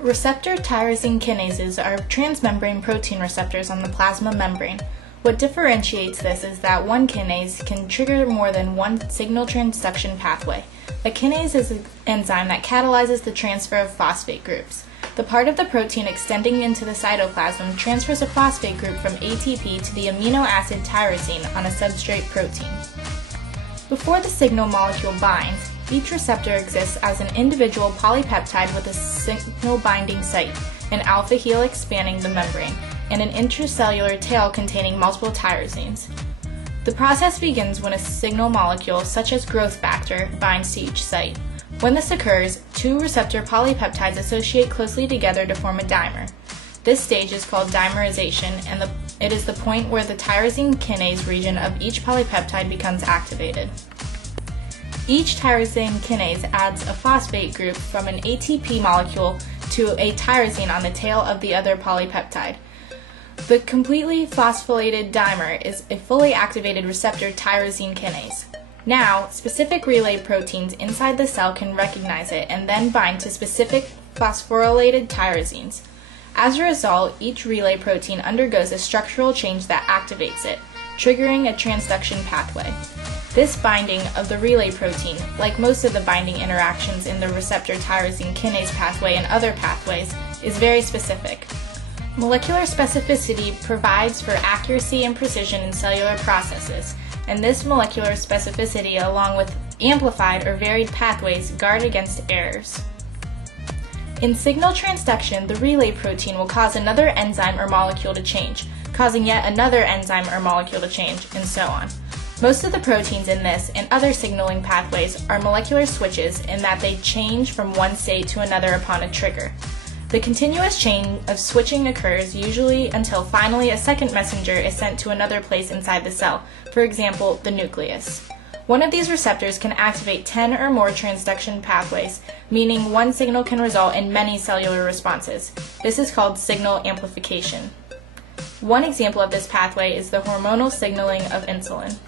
Receptor tyrosine kinases are transmembrane protein receptors on the plasma membrane. What differentiates this is that one kinase can trigger more than one signal transduction pathway. A kinase is an enzyme that catalyzes the transfer of phosphate groups. The part of the protein extending into the cytoplasm transfers a phosphate group from ATP to the amino acid tyrosine on a substrate protein. Before the signal molecule binds, each receptor exists as an individual polypeptide with a signal binding site, an alpha helix spanning the membrane, and an intracellular tail containing multiple tyrosines. The process begins when a signal molecule, such as growth factor, binds to each site. When this occurs, two receptor polypeptides associate closely together to form a dimer. This stage is called dimerization, and it is the point where the tyrosine kinase region of each polypeptide becomes activated. Each tyrosine kinase adds a phosphate group from an ATP molecule to a tyrosine on the tail of the other polypeptide. The completely phosphorylated dimer is a fully activated receptor tyrosine kinase. Now, specific relay proteins inside the cell can recognize it and then bind to specific phosphorylated tyrosines. As a result, each relay protein undergoes a structural change that activates it, triggering a transduction pathway. This binding of the relay protein, like most of the binding interactions in the receptor tyrosine kinase pathway and other pathways, is very specific. Molecular specificity provides for accuracy and precision in cellular processes, and this molecular specificity, along with amplified or varied pathways, guard against errors. In signal transduction, the relay protein will cause another enzyme or molecule to change, causing yet another enzyme or molecule to change, and so on. Most of the proteins in this and other signaling pathways are molecular switches in that they change from one state to another upon a trigger. The continuous chain of switching occurs usually until finally a second messenger is sent to another place inside the cell, for example, the nucleus. One of these receptors can activate 10 or more transduction pathways, meaning one signal can result in many cellular responses. This is called signal amplification. One example of this pathway is the hormonal signaling of insulin.